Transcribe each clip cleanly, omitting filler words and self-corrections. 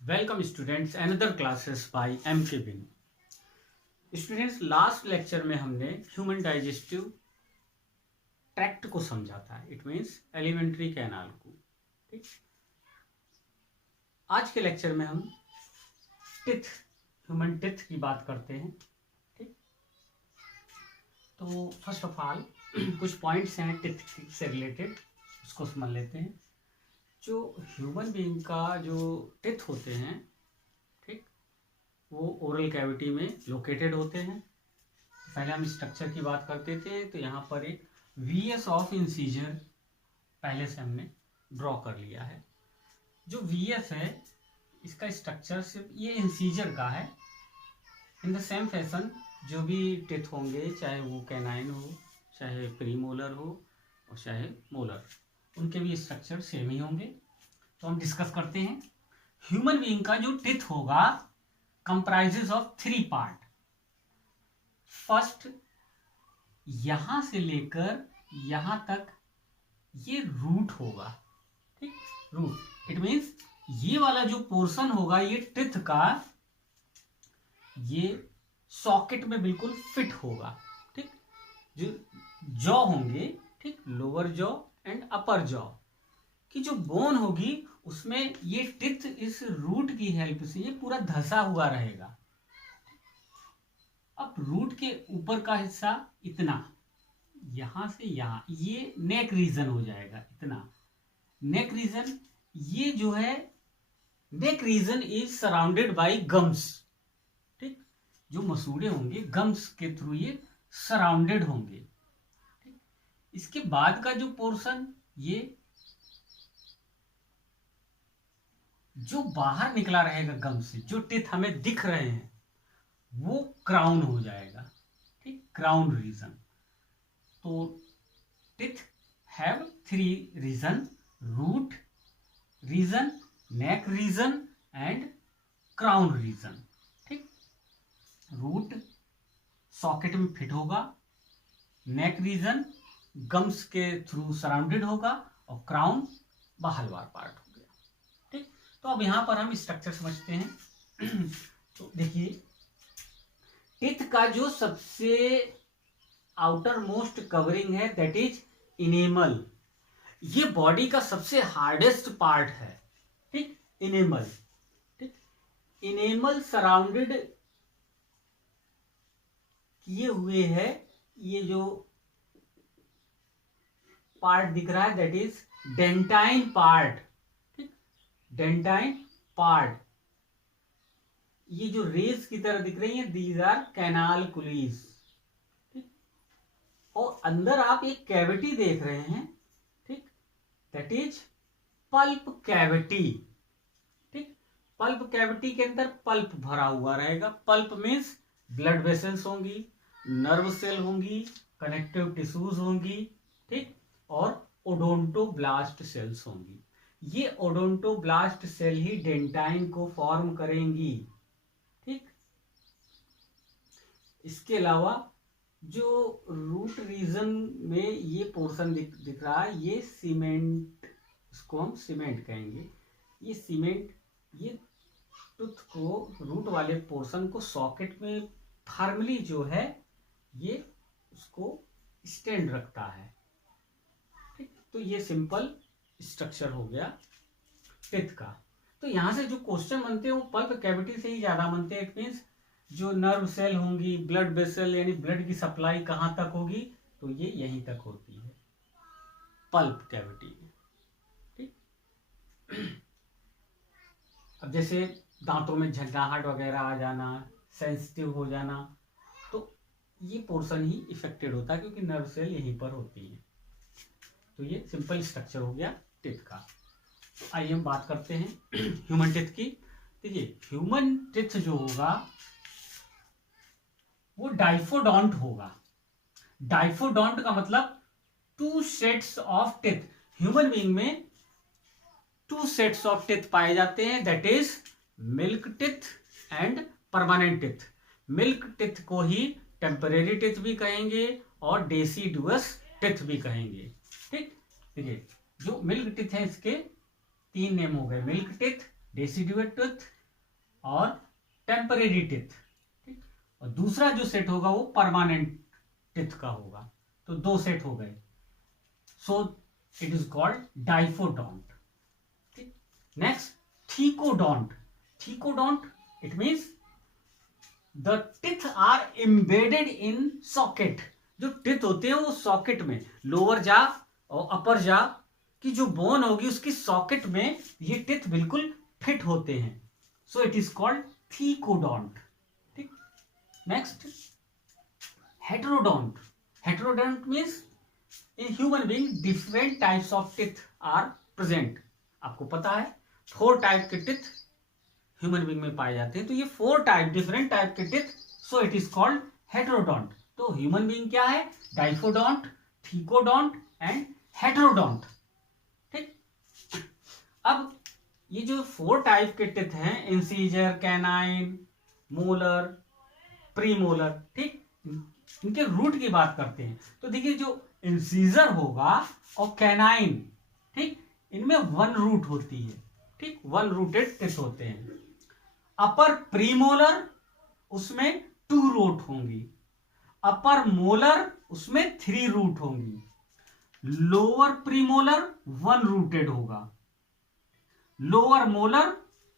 Welcome students another classes by M K बिन। Students, last lecture में हमने human digestive tract को समझा था। इट मीन्स एलिमेंट्री कैनाल को। ठीक, आज के लेक्चर में हम टिथ, ह्यूमन टिथ की बात करते हैं। ठीक, तो फर्स्ट ऑफ ऑल कुछ पॉइंट्स हैं टिथ से रिलेटेड, उसको समझ लेते हैं। जो ह्यूमन बीइंग का जो टिथ होते हैं, ठीक, वो ओरल कैविटी में लोकेटेड होते हैं। पहले हम स्ट्रक्चर की बात करते थे, तो यहाँ पर एक वीएस ऑफ इंसीजर पहले से हमने ड्रॉ कर लिया है। जो वीएस है, इसका स्ट्रक्चर सिर्फ ये इंसीजर का है। इन द सेम फैशन जो भी टिथ होंगे, चाहे वो कैनाइन हो, चाहे प्रीमोलर हो और चाहे मोलर, उनके भी स्ट्रक्चर सेम ही होंगे। तो हम डिस्कस करते हैं। ह्यूमन बीइंग का जो टिथ होगा कंप्राइजेस ऑफ 3 पार्ट। फर्स्ट, यहां से लेकर यहां तक ये रूट होगा। ठीक, रूट इट मीन्स ये वाला जो पोर्शन होगा ये टिथ का, ये सॉकेट में बिल्कुल फिट होगा। ठीक, जो जॉ होंगे, ठीक, lower jaw and upper jaw की जो बोन होगी, उसमें ये टिथ इस रूट की हेल्प से ये पूरा धंसा हुआ रहेगा। अब रूट के ऊपर का हिस्सा इतना, यहां से यहां, ये नेक रीजन हो जाएगा। इतना नेक रीजन, ये जो है neck region is surrounded by gums. ठीक, जो मसूड़े होंगे गम्स के थ्रू ये सराउंडेड होंगे। ठीक, इसके बाद का जो पोर्शन, ये जो बाहर निकला रहेगा गम से, जो टिथ हमें दिख रहे हैं, वो क्राउन हो जाएगा। ठीक, क्राउन रीजन। तो teeth have 3 region: root region, neck region and crown region. ठीक, रूट सॉकेट में फिट होगा, नेक रीजन गम्स के थ्रू सराउंडेड होगा और क्राउन बाहर वाला पार्ट हो गया। ठीक, तो अब यहां पर हम स्ट्रक्चर समझते हैं। तो देखिए, टिथ का जो सबसे आउटर मोस्ट कवरिंग है, दैट इज इनेमल। ये बॉडी का सबसे हार्डेस्ट पार्ट है। ठीक, इनेमल। ठीक, इनेमल सराउंडेड किए हुए है, ये जो पार्ट दिख रहा है दैट इज डेंटाइन पार्ट। ठीक, डेंटाइन पार्ट, ये जो रेस की तरह दिख रही है, दीज आर कैनाल कुलीज। ठीक, और अंदर आप एक कैविटी देख रहे हैं, ठीक, दैट इज पल्प कैविटी। ठीक, पल्प कैविटी के अंदर पल्प भरा हुआ रहेगा। पल्प मीन्स ब्लड वेसल्स होंगी, नर्व सेल होंगी, कनेक्टिव टिश्यूज होंगी, ठीक, और ओडोंटोब्लास्ट सेल्स होंगी। ये ओडोंटोब्लास्ट सेल ही डेंटाइन को फॉर्म करेंगी। ठीक, इसके अलावा जो रूट रीजन में ये पोर्शन दिख रहा है, ये सीमेंट, इसको हम सीमेंट कहेंगे। ये सीमेंट, ये टूथ को, रूट वाले पोर्शन को सॉकेट में फर्मली जो है ये उसको स्टैंड रखता है। ठीक, तो ये सिंपल स्ट्रक्चर हो गया टिथ का। तो यहां से जो क्वेश्चन बनते हैं वो पल्प कैविटी से ही ज्यादा बनते हैं। इट मीन्स जो नर्व सेल होंगी, ब्लड वेसल, यानी ब्लड की सप्लाई कहां तक होगी, तो ये यहीं तक होती है, पल्प कैविटी में। ठीक, अब जैसे दांतों में झंझनाहट वगैरह आ जाना, सेंसिटिव हो जाना, तो ये पोर्शन ही इफेक्टेड होता है, क्योंकि नर्व सेल यहीं पर होती है। तो ये सिंपल स्ट्रक्चर हो गया टिथ का। तो आइए हम बात करते हैं ह्यूमन टिथ की। देखिए, ह्यूमन टिथ जो होगा वो डाइफोडोंट होगा। डाइफोडोंट का मतलब 2 sets of teeth. Human being में 2 सेट्स ऑफ टिथ पाए जाते हैं, that is milk teeth and permanent teeth. Milk teeth को ही टेम्परेरी टिथ भी कहेंगे और डेसिडुअस टिथ भी कहेंगे। ठीक, देखिए, जो मिल्क टिथ है इसके 3 नेम हो गए: मिल्क टिथ, डेसिडुअल टिथ और टेम्परेरी टिथ, ठीक। और दूसरा जो सेट होगा वो परमानेंट टिथ का होगा। तो दो सेट हो गए। So it is called diphyodont, ठीक। Next thecodont. Thecodont it means the teeth are embedded in socket. जो टिथ होते हैं वो सॉकेट में, लोअर जा और अपर जा की जो बोन होगी उसकी सॉकेट में ये टिथ बिल्कुल फिट होते हैं। So it is called thecodont, ठीक। Next heterodont. Heterodont means in human being different types of teeth are present. आपको पता है 4 टाइप के टिथ ह्यूमन बीइंग में पाए जाते हैं। तो ये 4 टाइप डिफरेंट टाइप के teeth, so it is called heterodont. तो ह्यूमन बीइंग क्या है? डाइफोडोंट, थीकोडोंट एंड हेटेरोडोंट, ठीक। अब ये जो 4 टाइप के टिथ हैं, इंसीजर, कैनाइन, मोलर, प्रीमोलर, ठीक, इनके रूट की बात करते हैं। तो देखिए जो इंसीजर होगा और कैनाइन, ठीक, इनमें 1 रूट होती है, ठीक, 1 रूटेड टिथ होते हैं। अपर प्रीमोलर उसमें 2 रूट होंगी, अपर मोलर उसमें 3 रूट होंगी, लोअर प्रीमोलर 1 रूटेड होगा, लोअर मोलर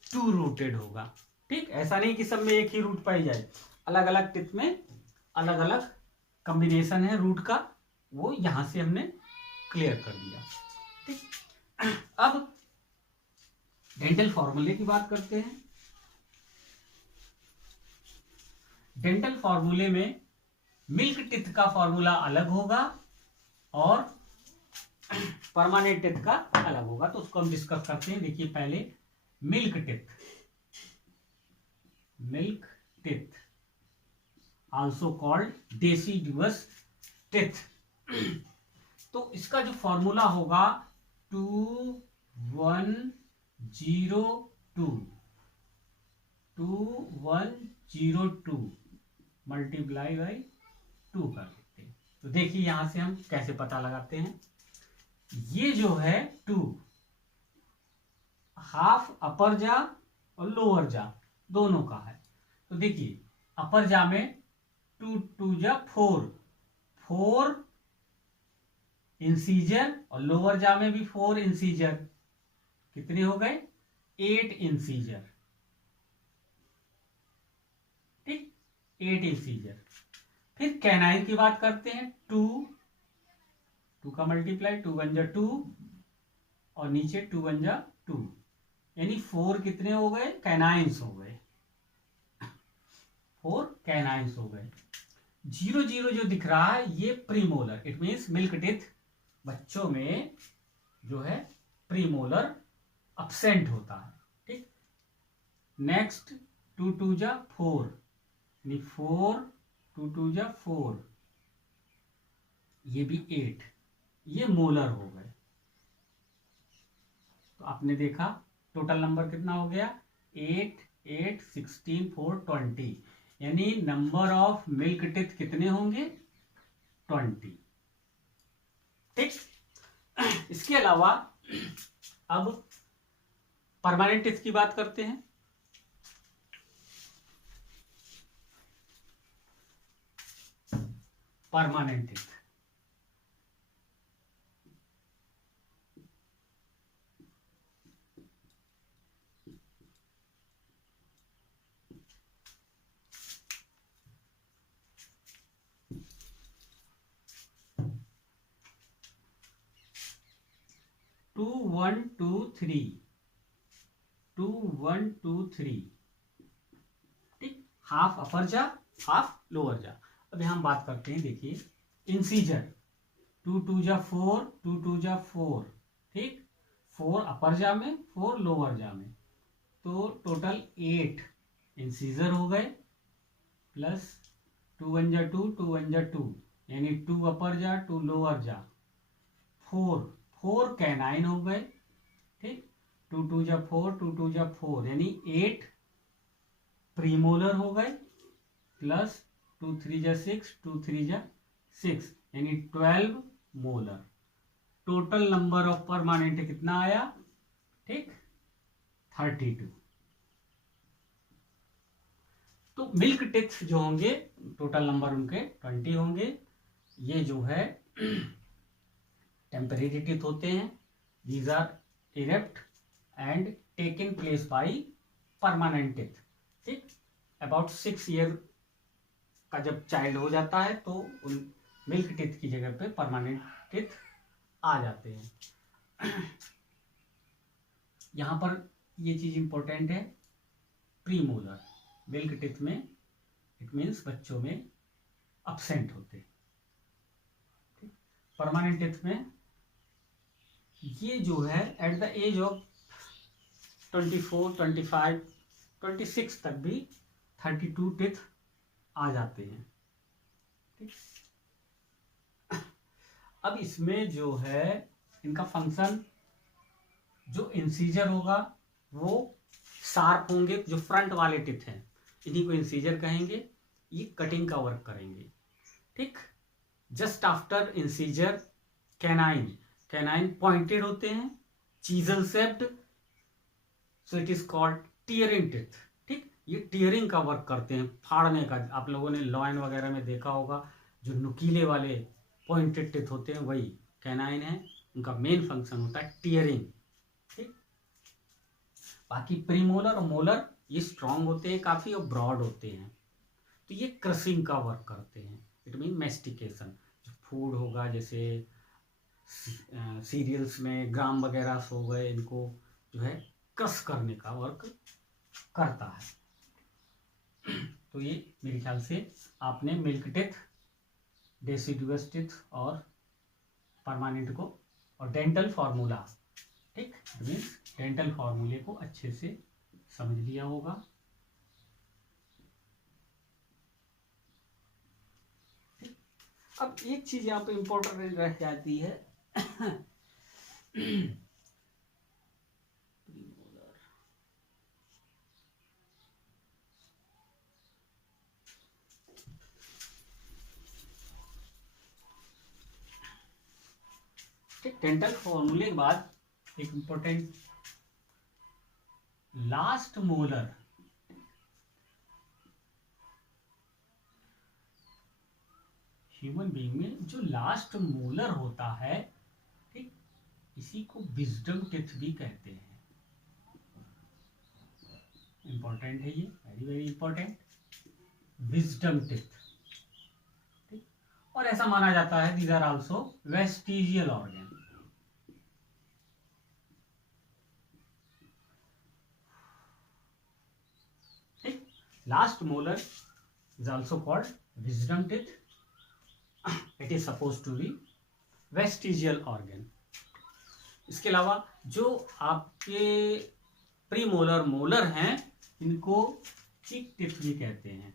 2 रूटेड होगा, ठीक। ऐसा नहीं कि सब में एक ही रूट पाई जाए, अलग अलग टिथ में अलग अलग कॉम्बिनेशन है रूट का, वो यहां से हमने क्लियर कर दिया, ठीक। अब डेंटल फॉर्मूले की बात करते हैं। डेंटल फॉर्मूले में मिल्क टिथ का फॉर्मूला अलग होगा और परमानेंट टिथ का अलग होगा। तो उसको हम डिस्कस करते हैं। देखिए पहले milk teeth, milk teeth also called deciduous teeth. तो इसका जो फॉर्मूला होगा 2102 मल्टीप्लाई बाई 2 कर देते हैं। तो देखिए यहां से हम कैसे पता लगाते हैं। ये जो है 2 हाफ अपर जा और लोअर जा दोनों का है। तो देखिए अपर जा में 2 2 जा 4 इंसीजर और लोअर जा में भी 4 इंसीजर, कितने हो गए? 8 इंसीजर, ठीक, 8 इंसीजर। फिर कैनाइन की बात करते हैं। 2 का मल्टीप्लाई 2 1 जा 2 और नीचे 2 1 जा 2, यानी 4 कितने हो गए? कैनाइन्स हो गए, 4 कैनाइन्स हो गए। 0 0 जो दिख रहा है ये premolar, it means milk teeth बच्चों में जो है प्रीमोलर अब्सेंट होता है, ठीक। नेक्स्ट 2 2 जा 4, यानी 4 2 2 जा 4, ये भी 8, ये मोलर हो गए। तो आपने देखा टोटल नंबर कितना हो गया? 8 8 16 4 20, यानी नंबर ऑफ मिल्क टिथ कितने होंगे? 20, ठीक। इसके अलावा अब परमानेंट टिथ की बात करते हैं। परमानेंट टिथ, टू 1 2 3, 2 1 2 3, ठीक, हाफ अपर जा हाफ लोअर जा। अभी हम बात करते हैं, देखिए इंसीजर 2 2 जा 4 2 2 जा 4, ठीक, 4 अपर जा में 4 लोअर जा में, तो टोटल 8 इंसीजर हो गए, प्लस 2 1 जा 2 2 1 जा 2, यानी 2 अपर जा 2 लोअर जा, 4 कैनाइन हो गए, ठीक, 2 2 जा 4 2 2 जा 4, यानी 8 प्रीमोलर हो गए, प्लस 2 3 जा 6 2 3 जा 6, यानी 12 molar. Total number of permanent कितना आया? ठीक, 32। तो मिल्क टिथ जो होंगे, टोटल नंबर उनके 20 होंगे। ये जो है टेम्परेरी टिथ होते हैं। These are erupt and taken place by permanent teeth. ठीक, अबाउट 6 ईयर का जब चाइल्ड हो जाता है तो उन मिल्क टिथ की जगह पे परमानेंट टिथ आ जाते हैं। यहां पर ये चीज इंपॉर्टेंट है, प्रीमोलर मिल्क टिथ में इट मीन्स बच्चों में अब्सेंट होते हैं। परमानेंट टिथ में ये जो है एट द एज ऑफ 24, 25, 26 तक भी 32 टिथ आ जाते हैं। ठीक, अब इसमें जो है इनका फंक्शन, जो इंसीजर होगा वो शार्प होंगे, जो फ्रंट वाले टिथ हैं इन्हीं को इंसीजर कहेंगे। ये कटिंग का वर्क करेंगे। ठीक, just after incisor canine pointed होते हैं, chisel shaped, so it is called tearing teeth. ठीक, ये टीयरिंग का वर्क करते हैं, फाड़ने का। आप लोगों ने लॉयन वगैरह में देखा होगा, जो नुकीले वाले पॉइंटेड टिथ होते हैं वही कैनाइन है, उनका मेन फंक्शन होता है टीयरिंग। ठीक, बाकी प्रीमोलर और मोलर ये स्ट्रांग होते हैं काफी और ब्रॉड होते हैं, तो ये क्रशिंग का वर्क करते हैं। इट मीन मेस्टिकेशन, जो फूड होगा जैसे सीरियल्स में ग्राम वगैरह हो गए, इनको जो है क्रश करने का वर्क करता है। तो ये मेरे ख्याल से आपने मिल्क टिथ, डेसिडुअस टिथ और परमानेंट को और डेंटल फार्मूला, ठीक, मीन्स डेंटल फार्मूले को अच्छे से समझ लिया होगा। अब एक चीज यहाँ पे इंपॉर्टेंट रह जाती है, डेंटल फॉर्मूले के बाद एक important last molar. Human being में जो लास्ट मोलर होता है, ठीक, इसी को विजडम टिथ भी कहते हैं। इंपॉर्टेंट है ये, very very important, wisdom teeth. ठीक, और ऐसा माना जाता है these are also vestigial organ. ठीक, last molar is also called wisdom teeth. It is supposed to be vestigial organ. इसके अलावा जो आपके प्रीमोलर मोलर हैं इनको चिक टिथ भी कहते हैं।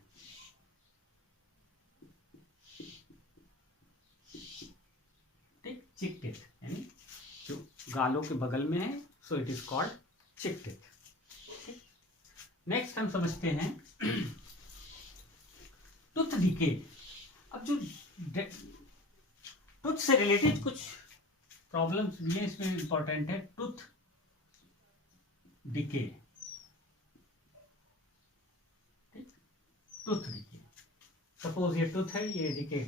ठीक, चिक टिथ यानी जो गालों के बगल में है, सो इट इज कॉल्ड चिक टिथ। नेक्स्ट हम समझते हैं टूथ डिके। अब जो टूथ से रिलेटेड कुछ प्रॉब्लम्स भी है, इसमें इंपॉर्टेंट है टूथ डिके। ठीक, टूथ डिके, सपोज ये टूथ है, ये डिके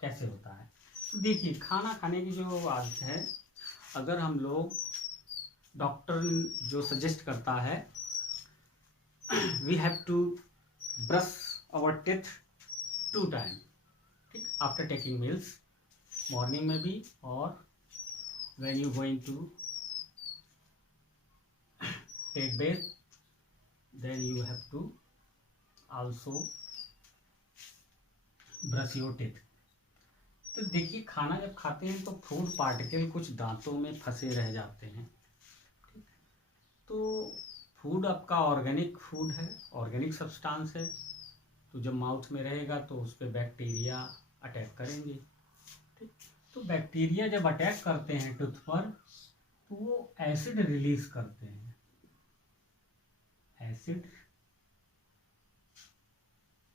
कैसे होता है? तो देखिए, खाना खाने की जो आदत है, अगर हम लोग, डॉक्टर जो सजेस्ट करता है, we have to brush our teeth 2 time, ठीक, आफ्टर टेकिंग मील्स, मॉर्निंग में भी और when you going to take bath, then you have to also brush your teeth. तो देखिए, खाना जब खाते हैं तो फूड पार्टिकल कुछ दांतों में फंसे रह जाते हैं। तो फूड आपका ऑर्गेनिक फूड है, ऑर्गेनिक सब्सटेंस है, तो जब माउथ में रहेगा तो उस पर बैक्टीरिया अटैक करेंगे। ठीक, तो बैक्टीरिया जब अटैक करते हैं टूथ पर तो वो एसिड रिलीज करते हैं। एसिड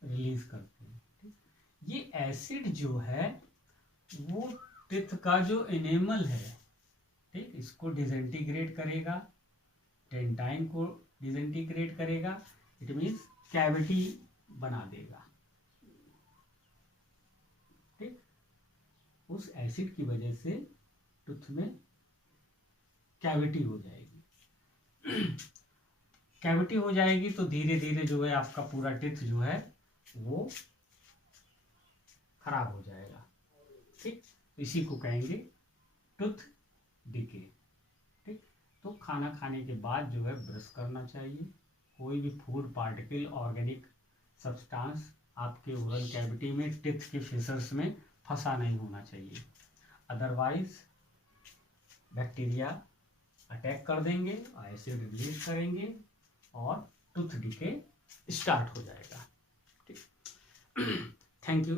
रिलीज करते हैं। ठीक, ये एसिड जो है वो टीथ का जो एनेमल है, ठीक, इसको डिसइंटीग्रेट करेगा। डेंटाइन को डिसइंटीग्रेट करेगा, इट मीन्स कैविटी बना देगा। ठीक, उस एसिड की वजह से टूथ में कैविटी हो जाएगी। कैविटी हो जाएगी तो धीरे धीरे जो है आपका पूरा टिथ जो है वो खराब हो जाएगा। ठीक, इसी को कहेंगे टूथ डिके। ठीक, तो खाना खाने के बाद जो है ब्रश करना चाहिए। कोई भी फूड पार्टिकल, ऑर्गेनिक सब्सटेंस आपके ओरल कैविटी में, टिथ के फिशर्स में फंसा नहीं होना चाहिए, अदरवाइज बैक्टीरिया अटैक कर देंगे, एसिड रिलीज करेंगे और टूथ डिके स्टार्ट हो जाएगा। ठीक, थैंक यू।